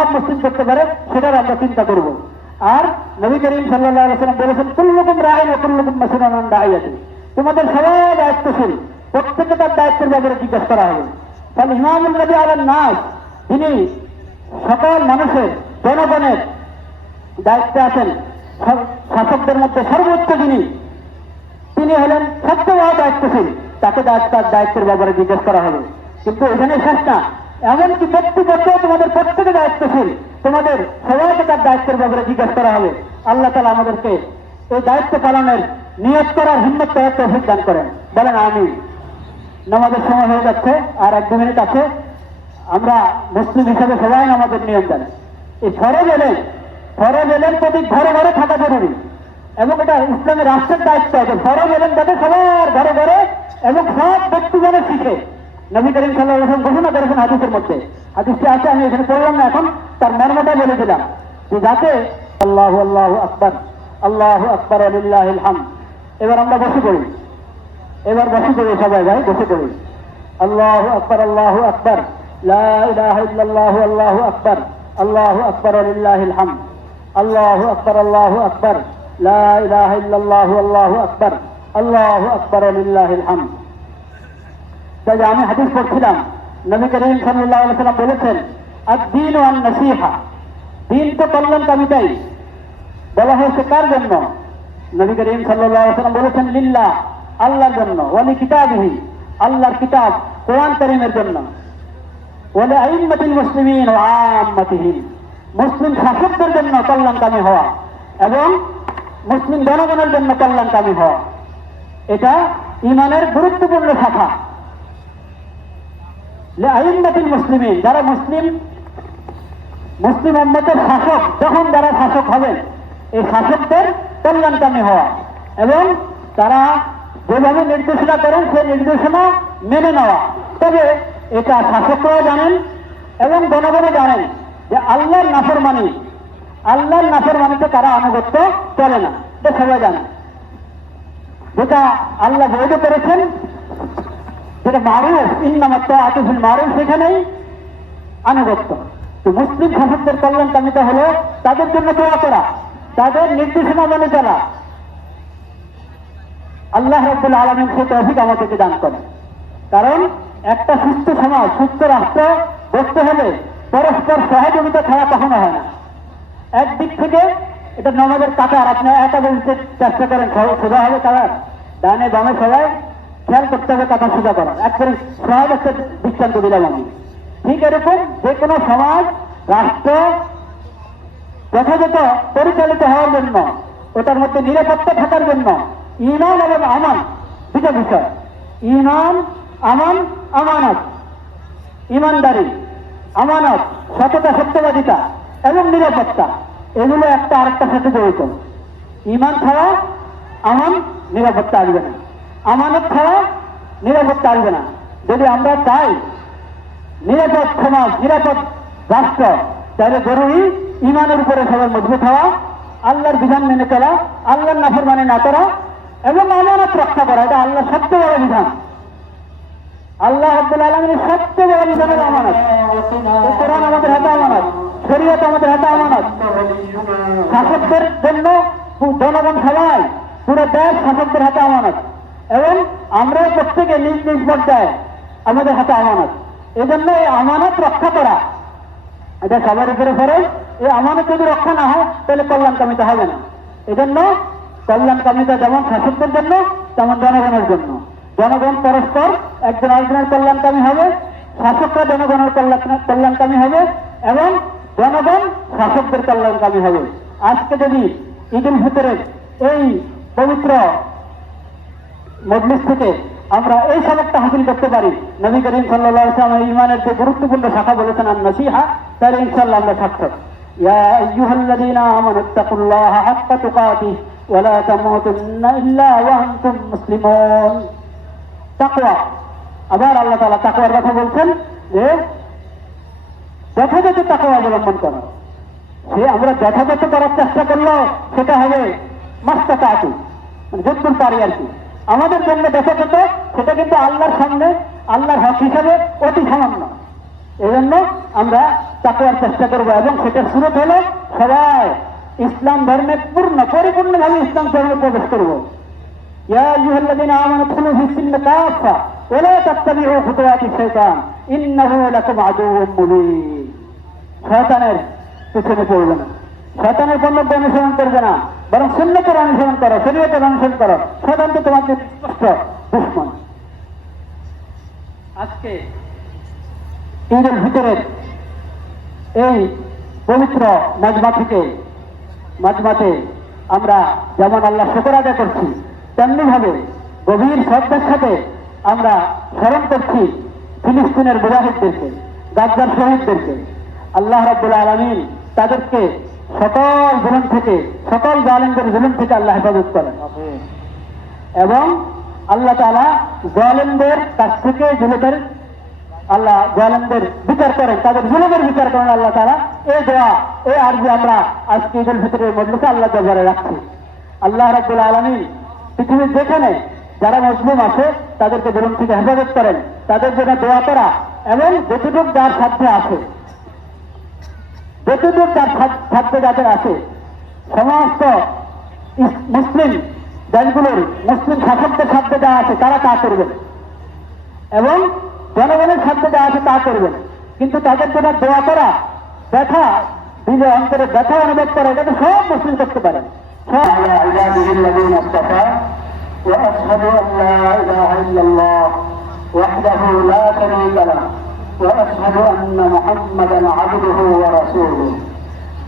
মুসলিম করতে পারে সেটার আমরা চিন্তা করব। আর নবী করিম সাল্লাহ বলেছেন, কুল্লুকুম রায় না কুল্লুকুম তোমাদের সবাই দায়িত্বশীল প্রত্যেকে তার দায়িত্বের ব্যাপারে জিজ্ঞেস করা হবে। তাহলে নবী নাস, তিনি সকল মানুষের, জনগণের দায়িত্বে আছেন। শাসকদের মধ্যে সর্বোচ্চ যিনি, তিনি হলেন সবচেয়ে বড় দায়িত্বশীল। তাকে তার দায়িত্বের ব্যাপারে জিজ্ঞেস করা হবে। কিন্তু এখানে শেষ না। এমনকি ব্যক্তিগত তোমাদের প্রত্যেকে দায়িত্বশীল তোমাদের সবাইকে তার দায়িত্বের ব্যাপারে জিজ্ঞেস করা হবে। আল্লাহ তালা আমাদেরকে এই দায়িত্ব পালনের নিয়োগ করার হিম্মত করার তৌফিক করেন। বলেন আমি নামাজের সময় হয়ে যাচ্ছে, আর এক দু মিনিট আছে। আমরা মুসলিম হিসাবে সবাই আমাদের নিয়ম জানি। এই ফরজ এলেন ফরজ এলেন প্রতি ঘরে ঘরে থাকা জরুরি। এবং এটা ইসলামের রাষ্ট্রের দায়িত্ব। আছে ফরজ এলেন যাতে সবার ঘরে ঘরে এবং সব ব্যক্তি যেন শিখে। নবী করিম সাল্লাহ ঘোষণা করেছেন হাদিসের মধ্যে। হাদিসটি আছে, আমি এখানে পড়লাম না এখন, তার মর্মটা বলে দিলাম। যে যাতে আল্লাহ আল্লাহ আকবর আল্লাহ আকবর আলিল্লাহ হাম এবার আমরা বসে পড়ি। এবার বসে পড়ি সবাই ভাই, বসে পড়ি। আল্লাহ আকবর আল্লাহ আকবর। লা ইলাহা ইল্লাল্লাহু আকবর। আল্লাহু আকবর লিল্লাহিল হামদ আল্লাহু আকবর আল্লাহু আকবর। লা ইলাহা ইল্লাল্লাহু, আল্লাহু আকবর। আল্লাহু আকবর লিল্লাহিল হামদ তাই আমি হাদিস পড়ছিলাম, নবী করিম আলাইহি সাল্লাম বলেছেন, আদ-দীন ওয়ান নসিহা দিন তো কল্যাণকামিতাই বলা হয়েছে কার জন্য? নবী করিম আলাইহি সাল্লাম বলেছেন, লিল্লাহ, আল্লাহর জন্য। ওয়ালি কিতাবিহি, আল্লাহর কিতাব, কোরআন করিমের জন্য। ওয়ালি আইম্মাতিল মুসলিমিন ওয়া আম্মাতিহিম। মুসলিম শাসকদের জন্য কল্যাণকামী হওয়া এবং মুসলিম জনগণের জন্য কল্যাণকামী হওয়া। এটা ইমানের গুরুত্বপূর্ণ শাখা। আইম্মাতিল মুসলিমিন। যারা মুসলিম মুসলিম উম্মতের শাসক, যখন যারা শাসক হবেন এই শাসকদের কল্যাণকামী হওয়া। এবং তারা যেভাবে নির্দেশনা করেন, সেই নির্দেশনা মেনে নেওয়া। তবে এটা শাসকরাও জানেন এবং জনগণও জানেন যে আল্লাহর নাফরমানি, আল্লাহর নাফরমানিতে তারা আনুগত্য চলে না। এটা সবাই জানে। যেটা আল্লাহ বৈধ করেছেন যেটা মারুফ ইন্নামাত্র আতিফুল মারুফ সেখানেই আনুগত্য। তো মুসলিম শাসকদের কল্যাণকামিতা হলো তাদের জন্য দোয়া করা, তাদের নির্দেশনা মেনে চলা। আল্লাহ রব্বুল আলমিন সে তৌফিক আমাদেরকে দান করে কারণ একটা সুস্থ সমাজ, সুস্থ রাষ্ট্র বসতে হলে পরস্পর সহযোগিতা ছাড়া কখনো হয় না। একদিক থেকে এটা নমাজের কাতার, আপনি একা বলতে চেষ্টা করেন সোজা হবে কাতার ডানে বামে সবাই খেয়াল করতে হবে কাতার সোজা করার একবারে সহজ একটা দৃষ্টান্ত দিলাম আমি। ঠিক এরকম যে কোনো সমাজ, রাষ্ট্র, যথাযথ পরিচালিত হওয়ার জন্য, ওটার মধ্যে নিরাপত্তা থাকার জন্য, ইমান এবং আমান দুটো বিষয়। ইমান, আমান, আমানত। ইমানদারি, আমানত, সততা, সত্যবাদিতা এবং নিরাপত্তা, এগুলো একটা আরেকটার সাথে জড়িত। ইমান ছাড়া আমান, নিরাপত্তা আসবে না। আমানত ছাড়া নিরাপত্তা আসবে না। যদি আমরা চাই নিরাপদ সমাজ, নিরাপদ রাষ্ট্র, তাহলে জরুরি ইমানের উপরে সবার মজবুত হওয়া, আল্লাহর বিধান মেনে চলা, আল্লাহর নাফর মানে না করা এবং আমানত রক্ষা করা, এটা আল্লাহ সবচেয়ে বড় বিধান। আল্লাহ আব্দুল আলমের সবচেয়ে বড় বিধানের আমানত। কোরআন আমাদের হাতে আমানত, শরীয়ত আমাদের হাতে আমানত। শাসকদের জন্য জনগণ সবাই, পুরো দেশ শাসকদের হাতে আমানত। এবং আমরা প্রত্যেকে নিজ নিজ পর্যায়ে আমাদের হাতে আমানত। এই জন্য এই আমানত রক্ষা করা। এটা সবার উপরে ফরজ। এই আমানত যদি রক্ষা না হয়, তাহলে কল্যাণ কল্যাণকামিতা হবে না। এজন্য কল্যাণকামিতা যেমন শাসকদের জন্য, তেমন জনগণের জন্য। জনগণ পরস্পর একজন আরেকজনের কল্যাণকামী হবে, শাসকরা জনগণের কল্যাণ- কল্যাণকামী হবে, এবং জনগণ শাসকদের কল্যাণকামী হবে। আজকে যদি ঈদ উল ফিতরের এই পবিত্র মজলিস থেকে আমরা এই সবকটা হাসিল করতে পারি নবী করিম সাল্লাহ ইসলাম ইমানের যে গুরুত্বপূর্ণ শাখা বলেছেন আর নসিহা তাহলে ইনশাল্লাহ আমরা সার্থক يا أيها الذين آمنوا اتقوا الله حق تقاته ولا تموتن إلا وأنتم مسلمون তাকওয়া আবার আল্লাহ তাআলা তাকওয়ার কথা বলছেন যে যথাযথ তাকওয়া অবলম্বন করো সে আমরা যথাযথ করার চেষ্টা করলেও সেটা হবে মাস্তাতা আটু মানে যদ্দূর পারি আর কি আমাদের জন্য দেখা যেত সেটা কিন্তু আল্লাহর সামনে, আল্লাহর হক হিসাবে অতি সামান্য। এজন্য আমরা তাকুয়ার চেষ্টা করব এবং সেটা শুরু হলে সবাই ইসলাম ধর্মে পূর্ণ, পরিপূর্ণভাবে ইসলাম ধর্মে প্রবেশ করব। শয়তানের পিছনে পড়বে না। শয়তানের পণ্য অনুসরণ করবে না। বরং সুন্নতের অনুসরণ করো, শরীয়তের অনুসরণ করো। শয়তান তো তোমাদের স্পষ্ট, দুশ্মন। আজকে ঈদের ভিতরের এই পবিত্র মাজমা থেকে, মাজমাতে আমরা যেমন আল্লাহ শুকর আদায় করছি তেমনি ভাবে গভীর শ্রদ্ধার সাথে আমরা স্মরণ করছি ফিলিস্তিনের মুজাহিদদেরকে গাদ্দার শহীদদেরকে। আল্লাহ রাব্বুল আলমিন তাদেরকে সকল জুলুম থেকে সকল জালেমদের জুলুম থেকে আল্লাহ হেফাজত করেন। এবং আল্লাহ তালা জালেমদের কাছ থেকে জুলুমের আল্লাহ জালেমদের বিচার করেন। তাদের জুলুমের বিচার করেন আল্লাহ তারা এই দোয়া এই আর্জি আমরা আজকে ঈদুল ফিতরের মজলুকে আল্লাহ দরবারে রাখছি। আল্লাহ রাব্বুল আলমী পৃথিবীর যেখানে যারা মুসলিম আছে তাদেরকে জুলুম থেকে হেফাজত করেন। তাদের জন্য দোয়া করা এবং যতটুক যার সাধ্যে আছে। যতদূর তার সাধ্য যাদের আছে সমস্ত ইস- মুসলিম দেশগুলোর মুসলিম শাসকদের সাধ্য যা আছে তারা তা করবেন এবং জনগণের সাধ্য যা আছে তা করবেন কিন্তু তাদের জন্য দোয়া করা ব্যথা দিলে অন্তরে ব্যথা অনুভব করা এটা তো সব মুসলিম করতে পারেন সব على عباده الذين اصطفى واشهد ان لا اله الا الله وحده لا شريك له وأشهد أن محمدا عبده ورسوله.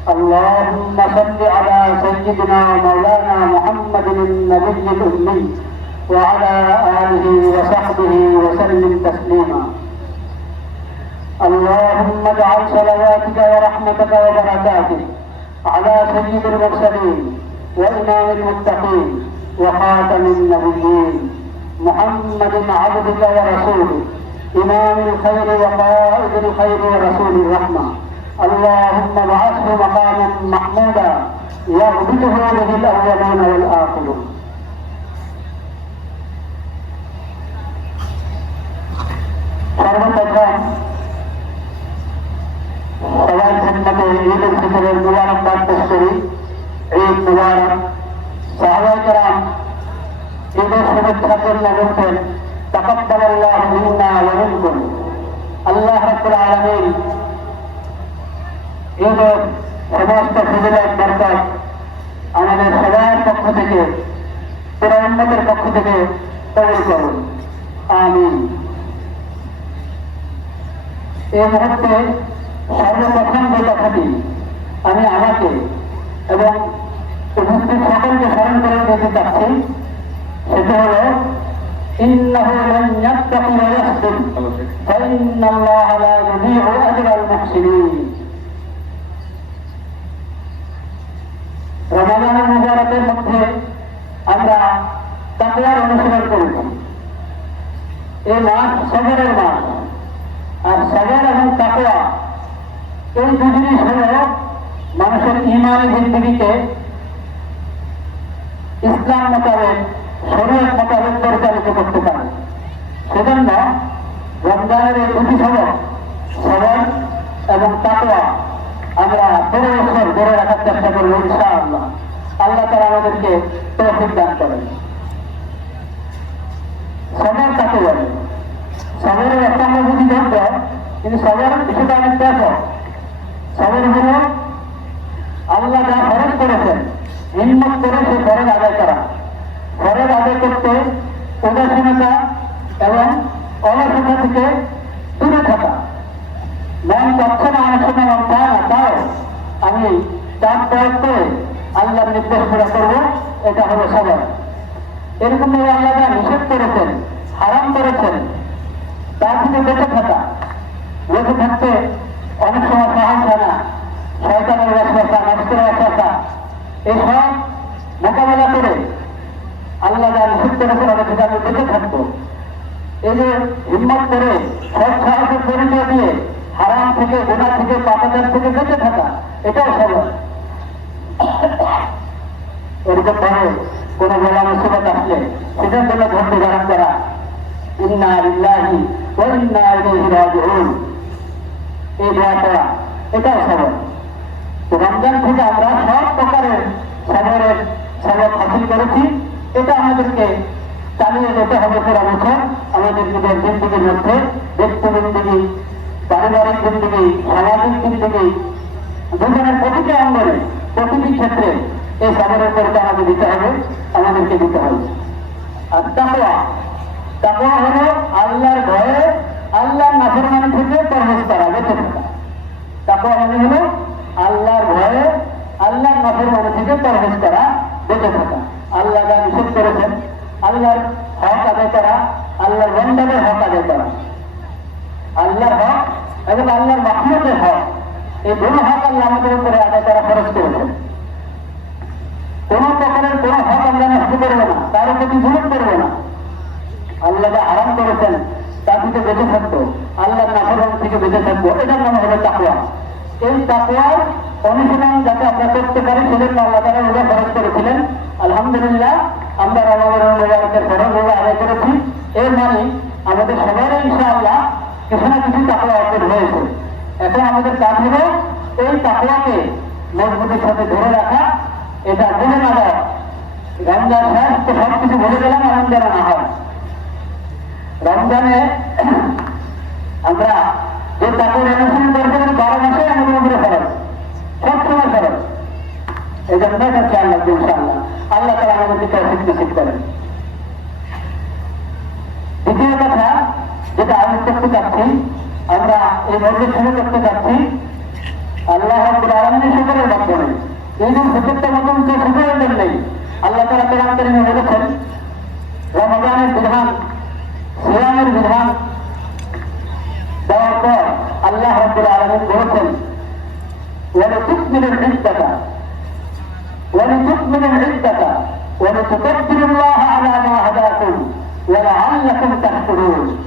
اللهم صل على سيدنا ومولانا محمد النبي الأمي وعلى آله وصحبه وسلم تسليما. اللهم اجعل صلواتك ورحمتك وبركاتك على سيد المرسلين وإمام المتقين وخاتم النبيين محمد عبدك ورسولك إمام الخير وقائد الخير ورسول الرحمة اللهم ابعثه مقاما محمودا يغبطه به الأولون والآخرون সর্বপ্রথম সবাই খেদমতে ঈদ উল ফিতরের মুবারকবাদ পেশ করি ঈদ মুবারক সাহাবায়ে কেরাম ঈদের শুভেচ্ছার জন্য বলছেন তাকাব্বালাল্লাহু মিন্না ওয়া মিনকুম আল্লাহ রাব্বুল আলামিন ঈদের সমস্ত ফজিলত বরকত আমাদের সবার পক্ষ থেকে, পুরো উন্নতের পক্ষ থেকে কবুল করুন। আমিন। এই মুহূর্তে সর্বপ্রথম সেটা হল إنه من يتق ويحسن فإن الله لا يضيع أجر المحسنين রমাদানের মুবারকের মধ্যে আমরা তাকওয়ার অনুসরণ করেছি এই মাস সবরের মাস আর সবর এবং তাকওয়া এই দু জিনিস হল মানুষের ইমানি জিন্দগিকে ইসলাম মোতাবেক শরীর মোতাবেক পরিচালিত করতে পারে। সেজন্য রমজানের এই দুটি সবর সবর এবং তাকওয়া আমরা পুরো বছর ধরে রাখার চেষ্টা করব ইনশাআল্লাহ। আল্লাহ তারা আমাদেরকে তৌফিক দান করেন। সবর কাকে বলে। সবরের একটা আমরা যদি ধরবো কিন্তু সবরের কিছুটা অনেক দেখো সবর হল আল্লাহ যা ফরজ করেছেন, হিম্মত করে সে ফরজ আদায় করা। ফরজ আদায় করতে, উদাসীনতা এবং অলসতা থেকে দূরে থাকা। মন চাচ্ছে না অনেক সময় মন চায় না তাও আমি চাপ প্রয়োগ করে আল্লাহর নির্দেশ পুরা করব, এটা হলো সবর। এরকম ভাবে আল্লাহ যা নিষেধ করেছেন, হারাম করেছেন, তার থেকে বেঁচে থাকা। বেঁচে থাকতে অনেক সময় সাহস হয় না। শয়তানের ওয়াসওয়াসা নষ্টের ওয়াসওয়াসা এসব মোকাবেলা করে আল্লাহ যা নিষেধ করেছেন ওটা থেকে আমি বেঁচে থাকব। এই যে হিম্মত করে সাহসের পরিচয় দিয়ে হারাম থেকে গোনা থেকে পাপাচার থেকে বেঁচে থাকা, এটাও সবল এরকম ভাবে কোন বেলা মুসিবত আসলে সেটার জন্য ধারণ করা ইন্না লিল্লাহি ওয়া ইন্না এই করা এটাও সবর তো রমজান থেকে আমরা সব প্রকারের সবরের সবর হাসিল করেছি। এটা আমাদেরকে চালিয়ে যেতে হবে পুরো বছর আমাদের নিজের জিন্দগির মধ্যে ব্যক্তি জিন্দগি পারিবারিক জিন্দগি, সামাজিক জিন্দগি জীবনের প্রতিটি অঙ্গনে, প্রতিটি ক্ষেত্রে এই সবরের করতে আমাদের দিতে হবে, আমাদেরকে দিতে হবে। আর তাকওয়া তাকওয়া হলো আল্লাহর ভয়ে আল্লাহর নাফরমানি থেকে পরহেজ করা বেঁচে থাকা। তাকওয়া মানে হলো আল্লাহর ভয়ে আল্লাহর নাফরমানি থেকে পরহেজ করা বেঁচে থাকা। আল্লাহ যা নিষেধ করেছেন। আল্লাহর হক আদায় করা, আল্লাহর বন্ধাদের হক আদায় করা। আল্লাহর হক এবং আল্লাহর মাহমুদের হক, এই দুটো হক আল্লাহ আমাদের উপরে আদায় করা খরচ করেছেন। কোন প্রকারের কোন হক আমরা নষ্ট করব না, তার প্রতি জুলুম করব না। আল্লাহ যা আরাম করেছেন, তার থেকে বেঁচে থাকব। আল্লাহর নাফরমান থেকে বেঁচে থাকব এটার নাম হলো তাকুয়া এই তাকুয়ার অনুশীলন যাতে আমরা করতে পারি, সেজন্য আল্লাহ তারা রোজা খরচ করেছিলেন। আলহামদুলিল্লাহ, আমরা রমাবরণ মোবারকের খরচ রোজা আদায় করেছি। এর মানে আমাদের সবারই ইনশাআল্লাহ কিছু না কিছু তাকুয়া অর্জন হয়েছে। এখন আমাদের কাজ হলো এই তাকুয়াকে মজবুতের সাথে ধরে রাখা। এটা বুঝে না দেওয়া। রমজান শেষ, তো সব কিছু বলে গেলাম আনন্দ না হয়। রমজানে আমরা যে তাকে অনুসরণ করতে পারি বারো মাসে আমাদের উপরে খরচ সব সময় খরচ বোঝা যাচ্ছে আল্লাহ ইনশাআল্লাহ আল্লাহ তারা আমাদেরকে তৌফিক নসিব করেন দ্বিতীয় কথা যেটা আমি করতে চাচ্ছি আমরা এই মন্দির শুরু করতে চাচ্ছি আল্লাহ আলমিনের শুকুরের মাধ্যমে এই যে সুযোগটা মতন যে শুকুরের জন্যই আল্লাহ তারা কোরআন করিমে বলেছেন রমজানের বিধান সিয়ামের বিধান দেওয়ার পর আল্লাহ রব্বুল আলমিন বলেছেন, ওয়ালা তুকমিনুল ইদ্দাতা ولتكملوا العدة ولتكبروا الله على ما هداكم ولعلكم تشكرون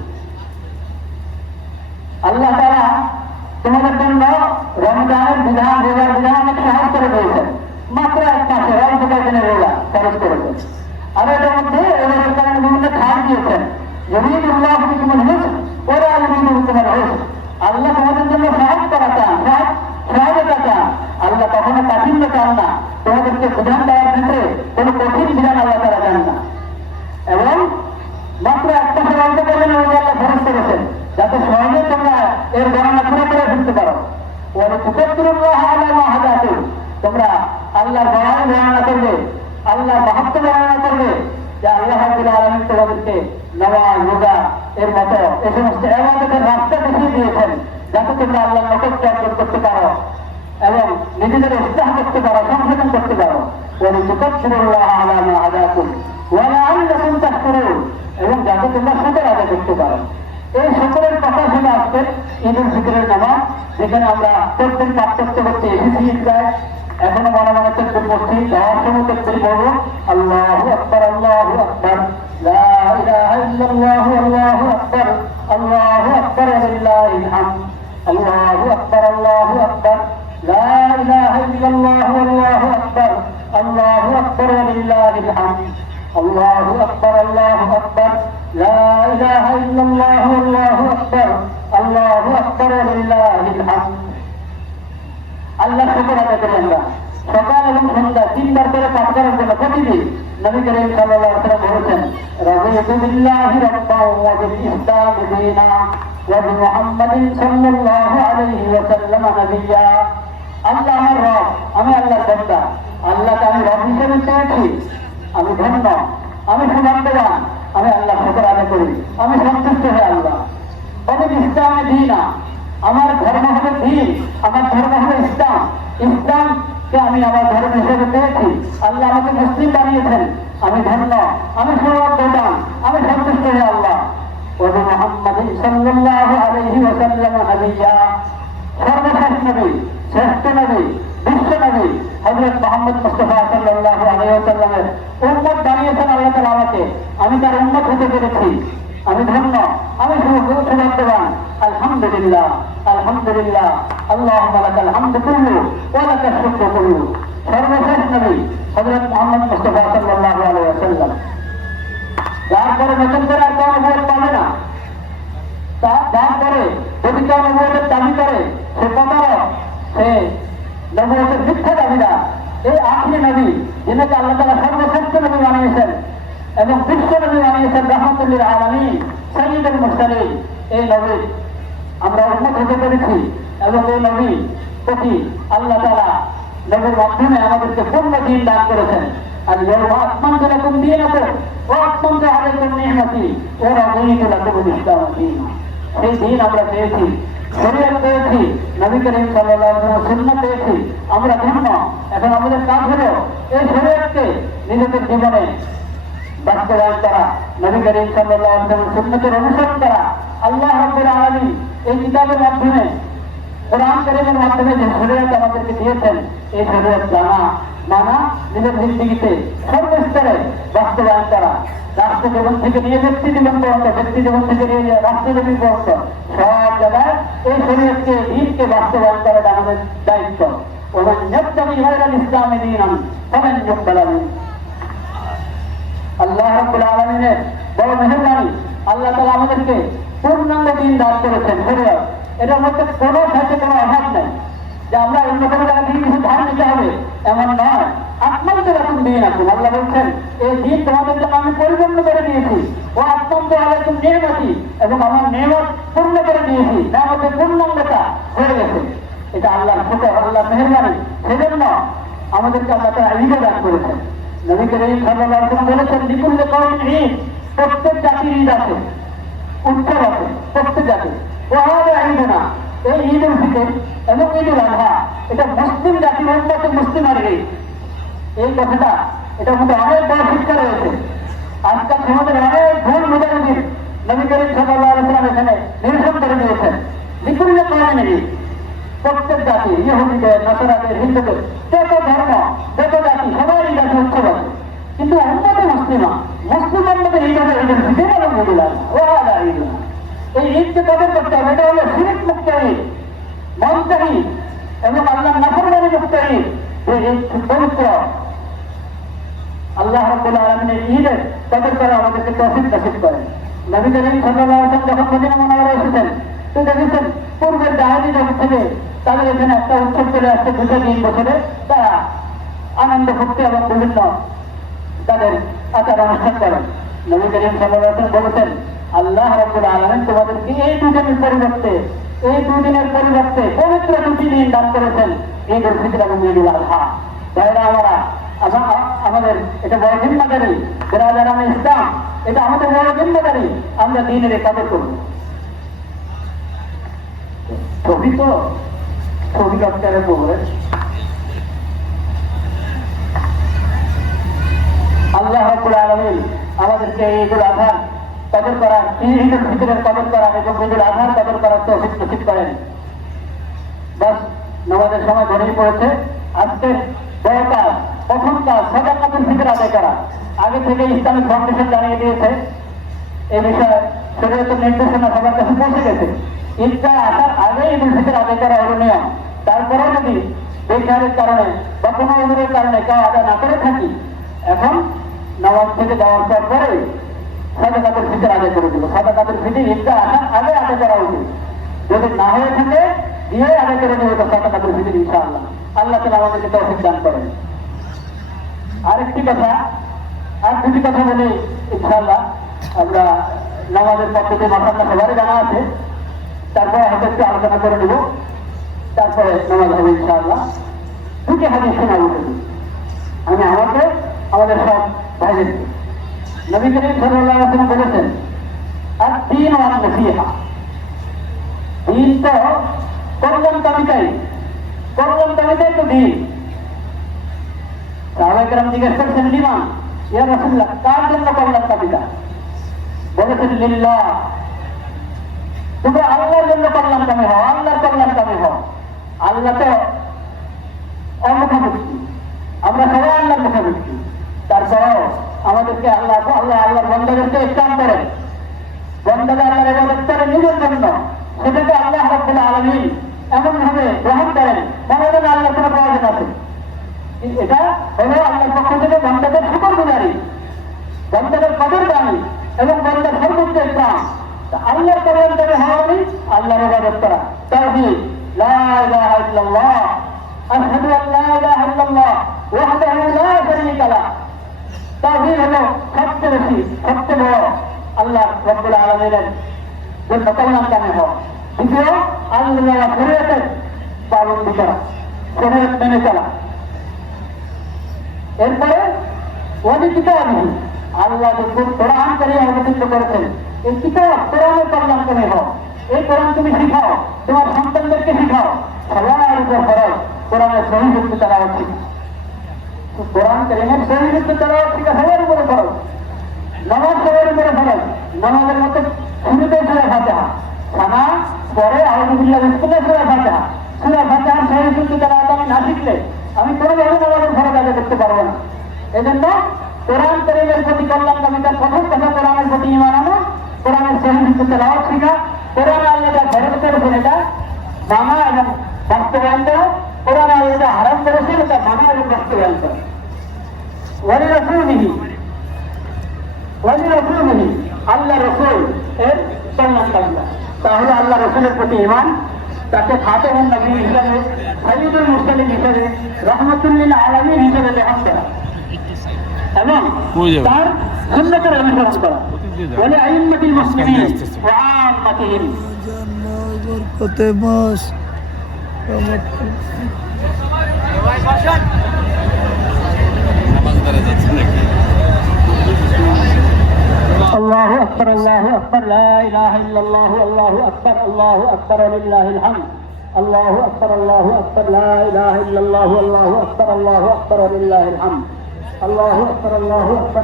নামাজ রোজা এর মতো। এ সমস্ত এবাদতের রাস্তা দেখিয়ে দিয়েছেন, যাতে তোমরা আল্লাহ নকটকে অর্জন করতে পারো এবং নিজেদের ইস্তাহ করতে পারো, সংশোধন করতে পারো। ওই কুকত্রুল্লাহ আলামা হাজাতুন ওয়ালা আল্লাহ তাশকুরুন। এবং যাতে তোমরা শুকর আদায় করতে পারো। এই সকলের কথা শুনে আসছে ঈদুল ফিতরের নামাজ, যেখানে আমরা প্রত্যেক পার্থক্য করতে এসেছি ঈদগায় এখনও মনে মনে তকবির পড়ছি যাওয়ার সময় তকবির পড়ব আল্লাহু আকবার আল্লাহু আকবার إله إلا الله الله أكبر الله أكبر ولله الحمد الله أكبر الله أكبر لا إله إلا الله والله أكبر الله أكبر ولله الحمد الله أكبر الله أكبر لا إله إلا الله والله أكبر الله أكبر ولله الحمد الله شكرا لك সকাল এবং সন্ধ্যা তিনবার করে পাঠ করার জন্য প্রতিদিন নবী করিম ওয়াসাল্লাম বলেছেন ওয়া বিল ইসলাম দীনা ওয়া বি মুহাম্মাদিন সাল্লাল্লাহু আলাইহি ওয়াসাল্লাম নবিয়্যা আল্লাহ রব, আমি আল্লাহর বান্দা। আল্লাহকে আমি রব হিসেবে চেয়েছি আমি ধন্য। আমি সুভাগ্যবান। আমি আল্লাহ শুকর আদায় করি। আমি সন্তুষ্ট হয়ে আল্লাহ। অনেক ইসলামে দিই না আমার ধর্ম হবে দিন। আমার ধর্ম হবে ইসলাম ইসলামকে আমি আমার ধর্ম হিসেবে পেয়েছি। আল্লাহ আমাকে মুসলিম বানিয়েছেন। আমি ধন্য। আমি সৌভাগ্যবান আমি সন্তুষ্ট হয়ে আল্লাহ। আমি তার উম্মত হতে পেরেছি। আমি ধন্য। আমি সৌভাগ্যবান। আলহামদুলিল্লাহ। আলহামদুলিল্লাহ। আল্লাহ হামদু কুল্লু ওয়া লাকাশ সর্বশেষ নবী হযরত মুহাম্মদ মুস্তাফা সাল্লাল্লাহু আলাইহি ওয়াসাল্লাম। তারপরে নতুন করে আর কেউ নবুয়ত পাবে না। তা- তারপরে যদি কেউ নবুয়তের দাবি করে, সে প্রতারক নবরতের মিথ্যা দাবিরা এই আখিরি নবী, যিনাকে আল্লাহ তালা সর্বশ্রেষ্ঠ নবী বানিয়েছেন এবং বিশ্ব নবী বানিয়েছেন রহমতুল্লির আলমী সৈয়দুল মুরসালিন, এই নবী আমরা উন্নত হতে পেরেছি এবং এই নবী প্রতি আল্লাহ তালা নবীর মাধ্যমে আমাদেরকে পূর্ণ দিন দান করেছেন। আর আত্মান যেরকম দিয়ে নেব ও আত্মান যে আরেকজন নিহমতি ওরা দিন লাকুম ইসলাম দিন। সেই দিন আমরা পেয়েছি শরীর পেয়েছি, নবী করিম সাল্লাহ শূন্য পেয়েছি। আমরা ধন্য, এখন আমাদের কাজ হলো এই শরীরকে নিজেদের জীবনে বাস্তবায়ন করা নবী করিম সাল্লাহ সুন্নতের অনুসরণ করা আল্লাহ রব্বুল আলামিন এই কিতাবের মাধ্যমে, কোরআন করিমের মাধ্যমে যে শরীয়ত আমাদেরকে দিয়েছেন, এই শরীয়ত জানা মানা নিজের জিন্দিগিতে সর্বস্তরে বাস্তবায়ন করা রাষ্ট্র জীবন থেকে নিয়ে ব্যক্তি জীবন পর্যন্ত, ব্যক্তি জীবন থেকে নিয়ে আল্লাহ আলমিনের বড় মেহরবানি। আল্লাহ তালা আমাদেরকে পূর্ণাঙ্গ দিন দান করেছেন শরীয়ত এটার মধ্যে কোনো সাথে কোনো অভাব নেই। যে আমরা অন্য কোনো জায়গা কিছু ধার নিতে হবে, এমন নয়। আপনার তো দিন আছে। আল্লাহ বলছেন, এই দিন তোমাদের জন্য আমি পরিপূর্ণ করে দিয়েছি। ও আপনার আলাইকুম নিয়মতি এবং আমার নিয়মত পূর্ণ করে দিয়েছি। নিয়মতের পূর্ণাঙ্গতা হয়ে গেছে। এটা আল্লাহর শুকর আল্লাহ মেহরবানি। সেজন্য আমাদেরকে আল্লাহ তারা ঈদও দান করেছেন। নবী করিম সাল্লাল্লাহু আলাইহি ওয়াসাল্লাম বলেছেন লিকুল্লি কওমিন ঈদ প্রত্যেক জাতির ঈদ আছে, উৎসব আছে, প্রত্যেক জাতি ওহাবে ঈদ না, এই ঈদ উল ফিতর এবং ঈদ উল আজহা এটা মুসলিম জাতির উন্নত মুসলিমের ঈদ এই। কথাটা, এটার মধ্যে অনেক বড় শিক্ষা রয়েছে। আজকাল সমাজের অনেক ভুল বোঝাবুঝির নবী করিম সাল্লাল্লাহু আলাইহি ওয়াসাল্লাম এখানে নিরসন করে দিয়েছেন। লিকুল্লি কওমিন ঈদ প্রত্যেক জাতি, ইহুদিদের, নাসারাদের, হিন্দুদের, যত ধর্ম, যত জাতি সবারই কাছে উৎসব কিন্তু উন্নত মুসলিমা। মুসলিমানদের এই ভাবে ঈদের ভিতরে এবং বুঝলাম ও ঈদ। এই ঈদকে কদর করতে হবে। এটা হলো শিরিক মুক্ত ঈদ মমতা ঈদ এবং আল্লাহ নাফরমানি মুক্ত ঈদ এই ঈদ পবিত্র। আল্লাহ রব্বুল আলমিনের ঈদের কদর করে আমাদেরকে তফিক নসিব করেন। নবী করিম সাল্লাল্লাহু আলাইহি ওয়াসাল্লাম যখন মদিনা মুনাওয়ারা এসেছেন, তো দেখেছেন পূর্বের দাহাদি জগৎ থেকে তাদের এখানে একটা উৎসব চলে আসছে দুটো তিন বছরে। তারা আনন্দ ফুর্তি এবং বিভিন্ন তাদের আচার অনুষ্ঠান করেন। নবী করিম সাল্লাল্লাহু বলেছেন, আল্লাহ রাব্বুল আলামিন তোমাদেরকে এই দুদিনের পরিবর্তে, এই দুদিনের পরিবর্তে পবিত্র দুটি দিন দান করেছেন উল ফিতর এবং ঈদ উল আজহা ভাইরা আমরা আমাদের এটা বড় জিম্মাদারি, বেরাদার আমি ইসলাম, এটা আমাদের বড় জিম্মাদারি, আমরা দিনের এই কাজে করব। ছবি তো? ছবি কাপটারে পড়বে আল্লাহ রাব্বুল আলামিন আমাদেরকে ঈদুল আজহার কদর করার ঈদুল ফিতরের কদর করার এবং ঈদুল আজহার কদর করার তৌফিক নসিব করেন। বাস, নামাজের সময় ঘরেই পড়েছে। আজকে বড় কাজ প্রথম কাজ সজাকাতুল ফিতর আদায় করা। আগে থেকে ইসলামিক ফাউন্ডেশন জানিয়ে দিয়েছে। এই বিষয়ে শরীয়তের নির্দেশনা সবার কাছে পৌঁছে গেছে। ঈদটা আসার আগে ঈদুল ফিতর আদায় করা হলো নিয়ম। তারপরেও যদি বেকারের কারণে বা কোনো কারণে কেউ আদায় না করে থাকি এখন নামাজ থেকে যাওয়ার পর পরে সাদা কাপড় ফিতে আদায় করে দিল। সাদা কাপড় ফিতে ঈদটা আসার আগে আদায় করা উচিত। যদি না হয়ে থাকে দিয়ে আদায় করে দেবে সাদা কাপড় ফিতে ইনশাআল্লাহ। আল্লাহ তালা আমাদেরকে তৌফিক দান করেন। আরেকটি কথা, আর দুটি কথা বলি, ইনশাআল্লাহ। আমরা নামাজের পদ্ধতি মাসাল্লাহ সবারই জানা আছে। তারপরে হয়তো একটু আলোচনা করে নেব। তারপরে নামাজ হবে, ইনশাআল্লাহ। দুটি হাদিস শোনাবো। শুধু। আমি আমাকে আমাদের সব ভাইদেরকে নবী করিম আলাইহি বলেছেন আর দিন ওয়ান নসিহা। দিন তো কল্যাণকামিতাই কল্যাণকামিতাই তো দিন। সাহাবাহাম জিজ্ঞেস করছেন, লিমান? ইয়া রাসূলুল্লাহ, কার জন্য কল্যাণকামিতা বলেছেন, লিল্লাহ। তোমরা আল্লাহর জন্য কল্যাণকামী হও, আল্লাহর কল্যাণকামী হও। আল্লাহ তো অমুখামুখী আমরা সবাই আল্লাহর মুখামুখি আমাদেরকে আল্লাহ আল্লাহ আল্লাহর বন্ধদেরকে ইসলাম করেন। বন্ধকে আল্লাহর ইবাদত করেন নিজের জন্য। সেটাকে আল্লাহ রাব্বুল আলামিন এমন ভাবে গ্রহণ করেন মনে আল্লাহর কোনো প্রয়োজন আছে। এটা হলো আল্লাহর পক্ষ থেকে বন্ধকের শুকর গুজারি বন্ধকের কদর দামি এবং বন্ধের সর্বোচ্চ ইসলাম। আল্লাহর কল্যাণ করে হওয়ানি আল্লাহর করা। তাওহীদ, লা ইলাহা ইল্লাল্লাহ। আশহাদু আল্লা ইলাহা ইল্লাল্লাহ। ওয়াহদাহু লা সবচেয়ে বড় আল্লাহ রব্বুল আলামিনের জন্য কল্যাণকামী হওয়া দ্বিতীয় আল্লাহ শরীয়তের পালন করা শরীয়ত মেনে চলা। এরপরে ওই কিতাব আল্লাহ যে কোরআন করে অবতীর্ণ করেছেন, এই কিতাব কোরআনের কল্যাণ করে হও এই কোরআন তুমি শিখাও, তোমার সন্তানদেরকে শিখাও। সবার উপর খরচ কোরআনের সহি যুক্ত উচিত কোরআন করিমের সহি যুক্ত উচিত সবার উপরে খরচ নামাজ সবার উপরে খরচ নামাজের মধ্যে শুরুতে সুরা ফাতেহা খানা, পরে আহমদুল্লাহ স্কুলে সুরা ফাতেহা সুরা ফাতেহার সহি যুক্ত তারা আমি না শিখলে, আমি কোনোভাবে নামাজের খরচ আগে করতে পারব না। এই জন্য কোরআন করিমের প্রতি কল্যাণকামিতার প্রথম কথা, কোরআনের প্রতি ইমান আনো, কোরআনের সহি যুক্ত তেলাওয়াত শিখা, কোরআন আল্লাহ ঘরের করেছেন এটা মানা এবং বাস্তবায়ন করা, কোরআন আল্লাহ হারাম করেছেন এটা মানা এবং বাস্তবায়ন করা। ওয়ালি রসুলিহি ওয়ালি রসুলিহি আল্লাহ রসুল এর কল্যাণকামিতা তাহলে আল্লাহ রসুলের প্রতি ইমান তাকে খাতেমুন নবী হিসাবে সৈয়দুল মুসলিম হিসাবে রহমতুল্লিল আলমীর হিসাবে গ্রহণ করা। এবং। তার সুন্নতের অনুসরণ করা। বলে আইম্মাতিল মুসলিমিন ওয়া আম্মাতিহিম। আকবর আল্লাহ আল্লাহ আকবর আল্লাহ আকবর আলিল্লাহিল হাম আল্লাহ আকবর আল্লাহ আকবর আল্লাহ আল্লাহ আকবর আল্লাহ আকবর আলিল্লাহিল হাম আল্লাহ আকবর আল্লাহ আকবর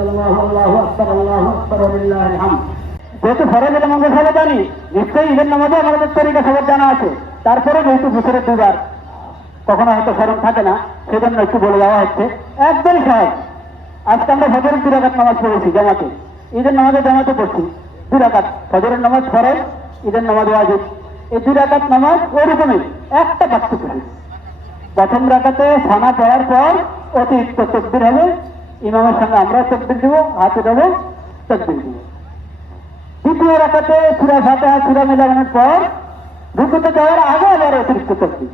আল্লাহ আল্লাহ আকবর আল্লাহ আকবর আলিল্লাহিল হাম যেহেতু ফরজ এবং মঙ্গল সবাই জানি নিশ্চয়ই ঈদের নামাজে আমাদের তরিকা সবার জানা আছে তারপরে যেহেতু বছরে দুবার কখনো হয়তো স্মরণ থাকে না সেজন্য একটু বলে দেওয়া হচ্ছে একদমই সহজ আজকে আমরা ভেতরে দুরাঘাত নামাজ পড়েছি জামাতে ঈদের নামাজে জামাতে পড়ছি। দুই রাকাত। ফজরের নামাজ ফরজ, ঈদের নামাজ ওয়াজিব। এই দুই রাকাত নামাজ ওরকমই, একটা পার্থক্য। প্রথম রাকাতে সানা পড়ার পর অতিরিক্ত তকবির হবে। ইমামের সঙ্গে আমরা তকবির দেবো, হাতে দেবো, তকবির দেবো। দ্বিতীয় রাকাতে সুরা ফাতেহা, সুরা মেলানোর পর রুকুতে যাওয়ার আগে আবার অতিরিক্ত তকবির।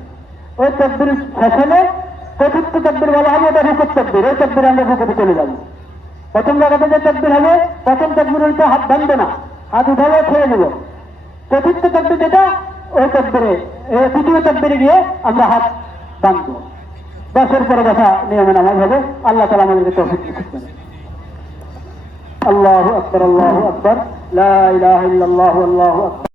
ওই তকবির শেষ হলে চতুর্থ তকবির বলা হবে, ওটা রুকুত তকবির। ওই তকবির আমরা রুকুতে চলে যাব। প্রথম জায়গাতে যে হবে, প্রথম তকবির উল্টে হাত বাঁধবে না। হাত উঠাবে খেয়ে নেব। চতুর্থ তকবির যেটা, ওই তকবিরে তৃতীয় তকবিরে গিয়ে আমরা হাত বাঁধবো। দশের পরে দেখা নিয়মে নামাজ হবে। আল্লাহ তালা আমাদেরকে তৌফিক দিতে আল্লাহ আকবর আল্লাহ আকবর। লা ইলাহা ইল্লাল্লাহু, আল্লাহু আকবর।